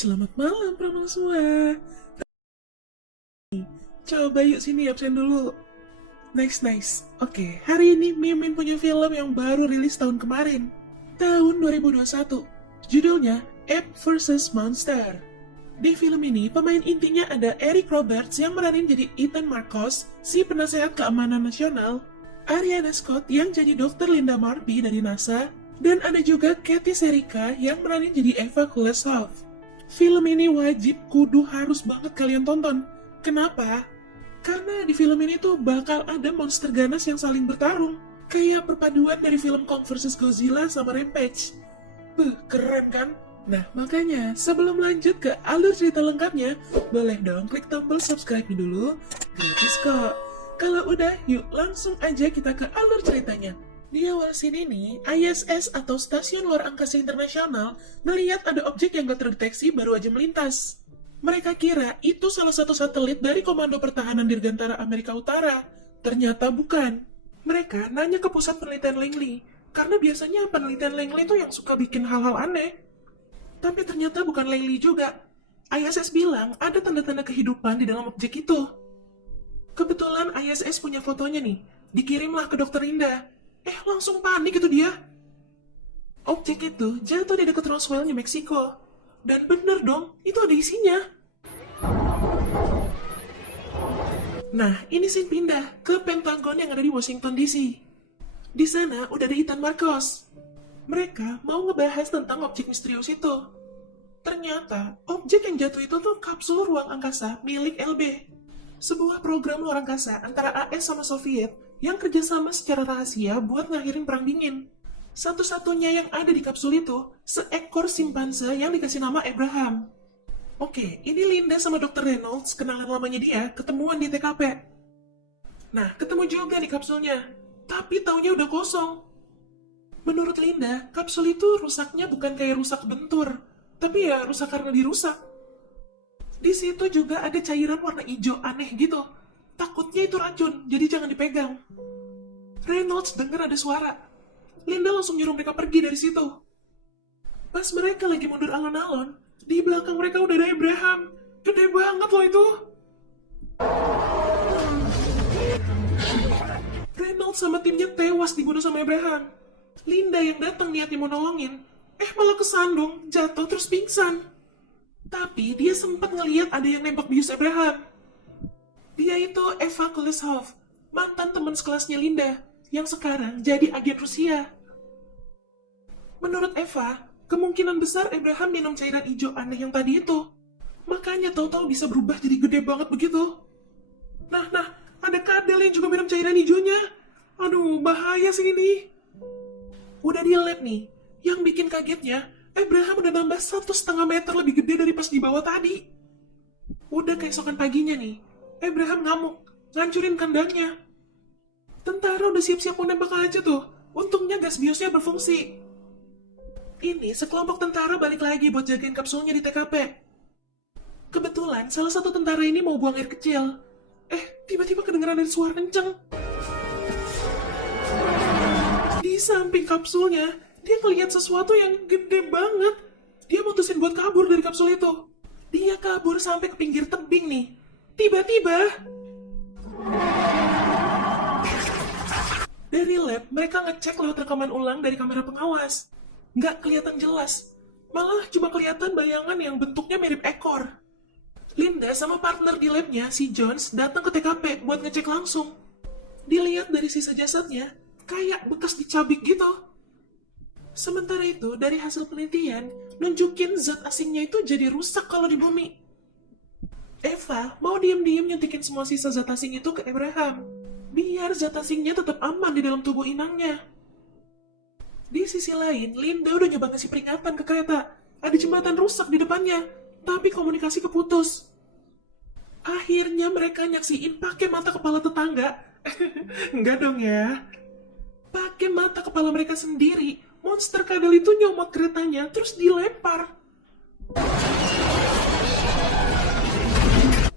Selamat malam, Pramana semua. Coba yuk sini absen dulu. Nice. Oke, hari ini Mimin punya film yang baru rilis tahun kemarin. Tahun 2021. Judulnya Ape vs Monster. Di film ini, pemain intinya ada Eric Roberts yang meranin jadi Ethan Marcos, si penasehat keamanan nasional, Ariana Scott yang jadi Dr. Linda Marby dari NASA, dan ada juga Katie Serika yang meranin jadi Eva Kulesov. Film ini wajib kudu harus banget kalian tonton. Kenapa? Karena di film ini tuh bakal ada monster ganas yang saling bertarung. Kayak perpaduan dari film Kong vs Godzilla sama Rampage. Keren kan? Nah, makanya sebelum lanjut ke alur cerita lengkapnya, boleh dong klik tombol subscribe dulu. Gratis kok. Kalau udah, yuk langsung aja kita ke alur ceritanya. Di awal sini nih, ISS atau Stasiun Luar Angkasa Internasional melihat ada objek yang gak terdeteksi baru aja melintas. Mereka kira itu salah satu satelit dari Komando Pertahanan Dirgantara Amerika Utara. Ternyata bukan. Mereka nanya ke pusat penelitian Langley, karena biasanya penelitian Langley itu yang suka bikin hal-hal aneh. Tapi ternyata bukan Langley juga. ISS bilang ada tanda-tanda kehidupan di dalam objek itu. Kebetulan ISS punya fotonya nih, dikirimlah ke Dr. Linda. Langsung panik itu dia. Objek itu jatuh di dekat Roswell, New Mexico. Dan bener dong, itu ada isinya. Nah, ini scene pindah ke Pentagon yang ada di Washington DC. Di sana udah ada Ethan Marcos. Mereka mau ngebahas tentang objek misterius itu. Ternyata, objek yang jatuh itu tuh kapsul ruang angkasa milik LB. Sebuah program luar angkasa antara AS sama Soviet yang kerjasama secara rahasia buat ngakhirin perang dingin. Satu-satunya yang ada di kapsul itu, seekor simpanse yang dikasih nama Abraham. Oke, ini Linda sama Dr. Reynolds, kenalan lamanya dia, ketemuan di TKP. Nah, ketemu juga di kapsulnya, tapi taunya udah kosong. Menurut Linda, kapsul itu rusaknya bukan kayak rusak bentur, tapi ya rusak karena dirusak. Di situ juga ada cairan warna hijau aneh gitu. Takutnya itu racun, jadi jangan dipegang. Reynolds dengar ada suara. Linda langsung nyuruh mereka pergi dari situ. Pas mereka lagi mundur alon-alon, di belakang mereka udah ada Abraham. Gede banget loh itu. Reynolds sama timnya tewas dibunuh sama Abraham. Linda yang datang niatnya mau nolongin, malah kesandung, jatuh terus pingsan. Tapi dia sempat ngeliat ada yang nembak bius Abraham. Dia itu Eva Kulesov, mantan teman sekelasnya Linda, yang sekarang jadi agen Rusia. Menurut Eva, kemungkinan besar Abraham minum cairan hijau aneh yang tadi itu. Makanya tahu-tahu bisa berubah jadi gede banget begitu. Nah, ada kadal yang juga minum cairan hijaunya. Aduh, bahaya sih ini. Udah di lab nih, yang bikin kagetnya, Abraham udah nambah 1,5 meter lebih gede dari pas di bawah tadi. Udah keesokan paginya nih, Abraham ngamuk, ngancurin kandangnya. Tentara udah siap-siap mau nembak aja tuh. Untungnya gas biosnya berfungsi. Ini sekelompok tentara balik lagi buat jagain kapsulnya di TKP. Kebetulan salah satu tentara ini mau buang air kecil. Tiba-tiba kedengeran ada suara kenceng. Di samping kapsulnya, dia ngeliat sesuatu yang gede banget. Dia mutusin buat kabur dari kapsul itu. Dia kabur sampai ke pinggir tebing nih. Tiba-tiba dari lab, mereka ngecek lewat rekaman ulang dari kamera pengawas. Nggak kelihatan jelas. Malah cuma kelihatan bayangan yang bentuknya mirip ekor. Linda sama partner di labnya, si Jones, datang ke TKP buat ngecek langsung. Dilihat dari sisa jasadnya, kayak bekas dicabik gitu. Sementara itu, dari hasil penelitian, nunjukin zat asingnya itu jadi rusak kalau di bumi. Eva mau diem-diem nyuntikin semua sisa zat asing itu ke Abraham, biar zat asingnya tetap aman di dalam tubuh inangnya. Di sisi lain, Linda udah nyoba ngasih peringatan ke kereta. Ada jembatan rusak di depannya, tapi komunikasi keputus. Akhirnya mereka nyaksiin pakai mata kepala tetangga. Enggak dong ya. Pakai mata kepala mereka sendiri, monster kadal itu nyomot keretanya terus dilempar.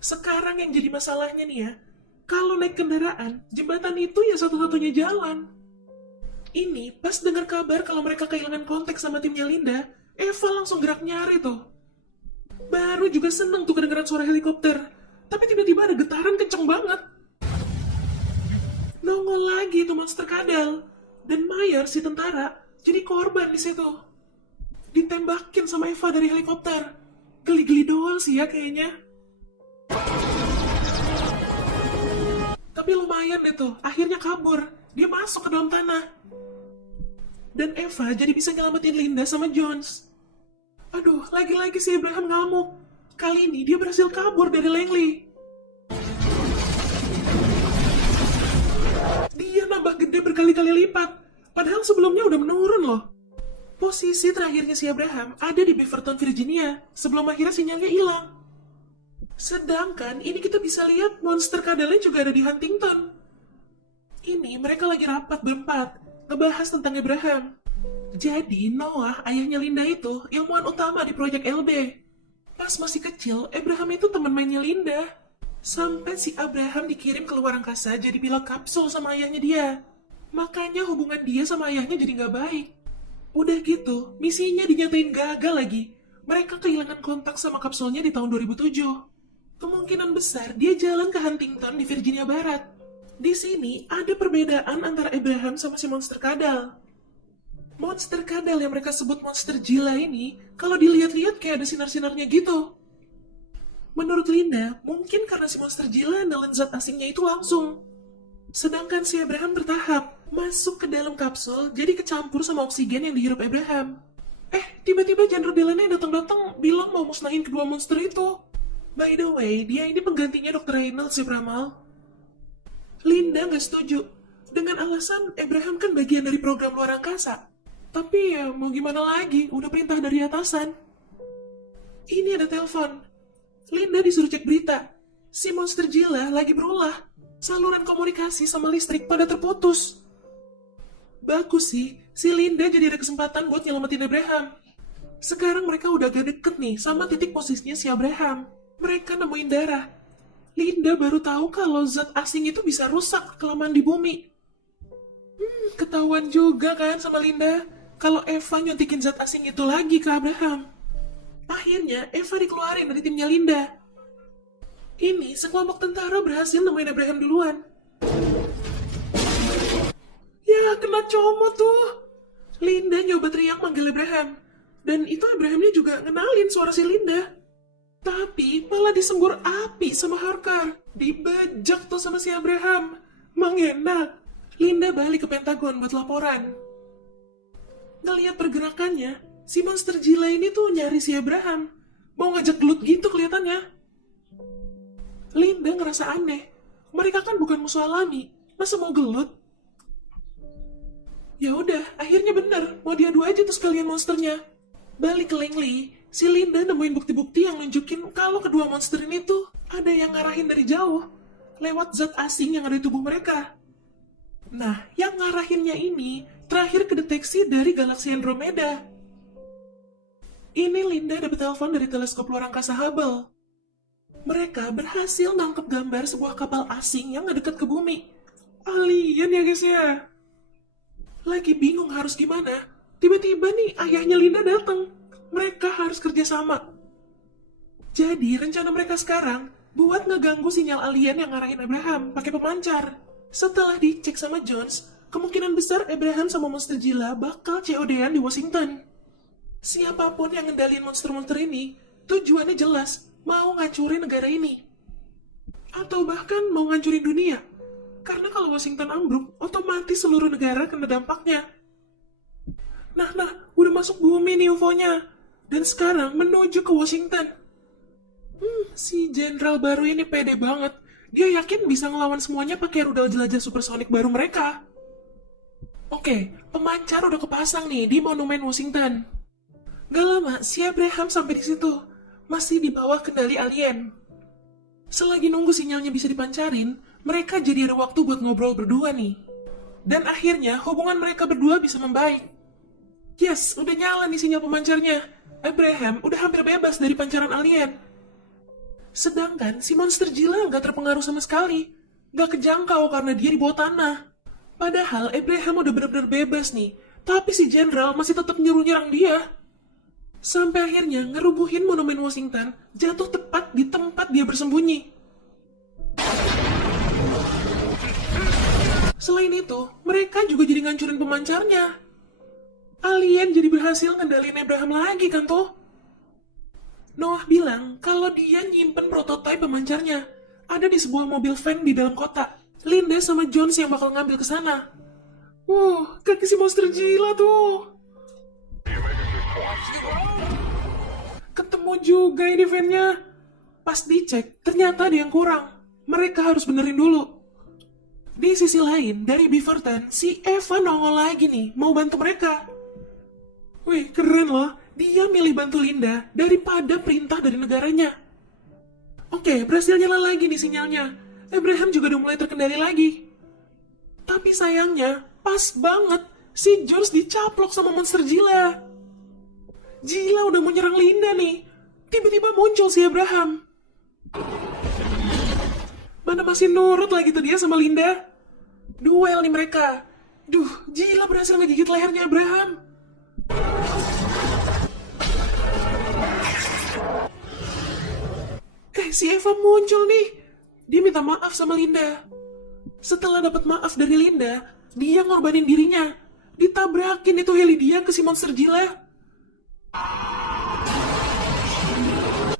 Sekarang yang jadi masalahnya nih ya, kalau naik kendaraan, jembatan itu ya satu-satunya jalan. Ini pas dengar kabar kalau mereka kehilangan kontak sama timnya Linda, Eva langsung gerak nyari tuh. Baru juga seneng tuh kedengeran suara helikopter. Tapi tiba-tiba ada getaran kenceng banget. Nongol lagi itu monster kadal. Dan Mayer si tentara jadi korban di situ. Ditembakin sama Eva dari helikopter. Geli-geli doang sih ya kayaknya. Tapi lumayan deh tuh, akhirnya kabur. Dia masuk ke dalam tanah. Dan Eva jadi bisa nyelamatin Linda sama Jones. Aduh, lagi-lagi si Abraham ngamuk. Kali ini dia berhasil kabur dari Langley. Dia nambah gede berkali-kali lipat. Padahal sebelumnya udah menurun loh. Posisi terakhirnya si Abraham ada di Beaverton, Virginia. Sebelum akhirnya sinyalnya hilang. Sedangkan ini kita bisa lihat monster kadalnya juga ada di Huntington. Ini mereka lagi rapat berempat, ngebahas tentang Abraham. Jadi Noah, ayahnya Linda itu, ilmuwan utama di proyek LB. Pas masih kecil, Abraham itu teman mainnya Linda. Sampai si Abraham dikirim ke luar angkasa jadi pilot kapsul sama ayahnya dia. Makanya hubungan dia sama ayahnya jadi nggak baik. Udah gitu, misinya dinyatain gagal lagi. Mereka kehilangan kontak sama kapsulnya di tahun 2007. Kemungkinan besar dia jalan ke Huntington di Virginia Barat. Di sini ada perbedaan antara Abraham sama si monster kadal. Monster kadal yang mereka sebut monster gila ini, kalau dilihat-lihat kayak ada sinar-sinarnya gitu. Menurut Linda, mungkin karena si monster gila nelen zat asingnya itu langsung. Sedangkan si Abraham bertahap, masuk ke dalam kapsul jadi kecampur sama oksigen yang dihirup Abraham. Tiba-tiba General Delaney datang-datang bilang mau musnahin kedua monster itu. By the way, dia ini penggantinya Dr. Reynolds si Pramal. Linda nggak setuju. Dengan alasan Abraham kan bagian dari program luar angkasa. Tapi ya mau gimana lagi, udah perintah dari atasan. Ini ada telepon. Linda disuruh cek berita. Si monster gila lagi berulah. Saluran komunikasi sama listrik pada terputus. Bagus sih, si Linda jadi ada kesempatan buat nyelamatin Abraham. Sekarang mereka udah agak deket nih sama titik posisinya si Abraham. Mereka nemuin darah. Linda baru tahu kalau zat asing itu bisa rusak kelamaan di bumi. Ketahuan juga kan sama Linda kalau Eva nyuntikin zat asing itu lagi ke Abraham. Akhirnya Eva dikeluarin dari timnya Linda. Ini sekelompok tentara berhasil nemuin Abraham duluan. Ya, kena comot tuh. Linda nyoba teriak manggil Abraham. Dan itu Abrahamnya juga ngenalin suara si Linda. Tapi malah disembur api sama Harker. Dibajak tuh sama si Abraham. Mengenak. Linda balik ke Pentagon buat laporan. Ngeliat pergerakannya, si monster gila ini tuh nyari si Abraham. Mau ngajak gelut gitu kelihatannya. Linda ngerasa aneh. Mereka kan bukan musuh alami. Masa mau gelut? Ya udah, akhirnya bener. Mau diadu aja tuh sekalian monsternya. Balik ke Langley, si Linda nemuin bukti-bukti yang nunjukin kalau kedua monster ini tuh ada yang ngarahin dari jauh, lewat zat asing yang ada di tubuh mereka. Nah, yang ngarahinnya ini terakhir kedeteksi dari galaksi Andromeda. Ini Linda dapat telepon dari teleskop luar angkasa Hubble. Mereka berhasil nangkep gambar sebuah kapal asing yang ngedekat ke bumi. Alien ya guys ya. Lagi bingung harus gimana, tiba-tiba nih ayahnya Linda datang. Mereka harus kerjasama. Jadi rencana mereka sekarang buat ngeganggu sinyal alien yang ngarahin Abraham pakai pemancar. Setelah dicek sama Jones, kemungkinan besar Abraham sama monster gila bakal COD-an di Washington. Siapapun yang ngendalin monster-monster ini, tujuannya jelas, mau ngancurin negara ini. Atau bahkan mau ngancurin dunia. Karena kalau Washington ambruk, otomatis seluruh negara kena dampaknya. Nah, udah masuk bumi nih UFO-nya. Dan sekarang menuju ke Washington. Si jenderal baru ini pede banget. Dia yakin bisa ngelawan semuanya pakai rudal jelajah supersonik baru mereka. Oke, pemancar udah kepasang nih di Monumen Washington. Gak lama, si Abraham sampai di situ. Masih di bawah kendali alien. Selagi nunggu sinyalnya bisa dipancarin, mereka jadi ada waktu buat ngobrol berdua nih. Dan akhirnya hubungan mereka berdua bisa membaik. Yes, udah nyala nih sinyal pemancarnya. Abraham udah hampir bebas dari pancaran alien. Sedangkan si monster gila nggak terpengaruh sama sekali. Nggak kejangkau karena dia di bawah tanah. Padahal Abraham udah benar-benar bebas nih. Tapi si jenderal masih tetap nyuruh nyerang dia. Sampai akhirnya ngerubuhin monumen Washington jatuh tepat di tempat dia bersembunyi. Selain itu, mereka juga jadi ngancurin pemancarnya. Alien jadi berhasil ngendalin Abraham lagi kan tuh. Noah bilang kalau dia nyimpen prototipe pemancarnya ada di sebuah mobil van di dalam kota. Linda sama Jones yang bakal ngambil ke sana. Kaki si monster gila tuh. Ketemu juga ini van-nya. Pas dicek, ternyata ada yang kurang. Mereka harus benerin dulu. Di sisi lain, dari Beaverton, si Eva nongol lagi nih, mau bantu mereka. Wih, keren loh. Dia milih bantu Linda daripada perintah dari negaranya. Oke, berhasil nyala lagi nih sinyalnya. Abraham juga udah mulai terkendali lagi. Tapi sayangnya, pas banget si Jones dicaplok sama monster gila. Gila udah mau nyerang Linda nih. Tiba-tiba muncul si Abraham. Mana masih nurut lagi tuh dia sama Linda. Duel nih mereka. Gila berhasil ngegigit lehernya Abraham. Si Eva muncul nih. Dia minta maaf sama Linda. Setelah dapat maaf dari Linda, dia ngorbanin dirinya. Ditabrakin itu heli dia ke si monster gila.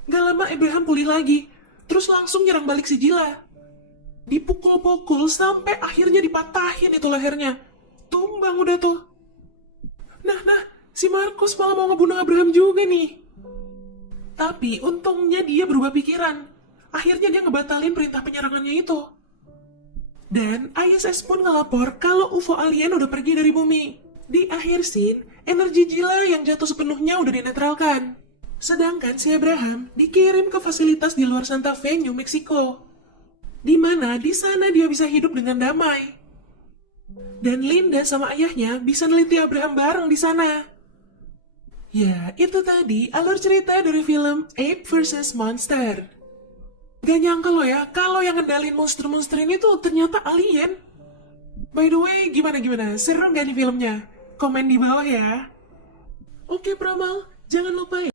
Gak lama Abraham pulih lagi. Terus langsung nyerang balik si gila. Dipukul-pukul sampai akhirnya dipatahin itu lehernya. Tumbang udah tuh. Nah, si Marcus malah mau ngebunuh Abraham juga nih. Tapi untungnya dia berubah pikiran. Akhirnya dia ngebatalin perintah penyerangannya itu. Dan ISS pun ngelapor kalau UFO alien udah pergi dari bumi. Di akhir scene, energi gila yang jatuh sepenuhnya udah dinetralkan. Sedangkan si Abraham dikirim ke fasilitas di luar Santa Fe, New Mexico. Di mana di sana dia bisa hidup dengan damai. Dan Linda sama ayahnya bisa neliti Abraham bareng di sana. Ya, itu tadi alur cerita dari film Ape vs. Monster. Gak nyangka lo ya, kalau yang ngendalin monster-monster ini tuh ternyata alien. By the way, gimana? Seru gak nih filmnya? Komen di bawah ya. Oke, Pramal, jangan lupa ya.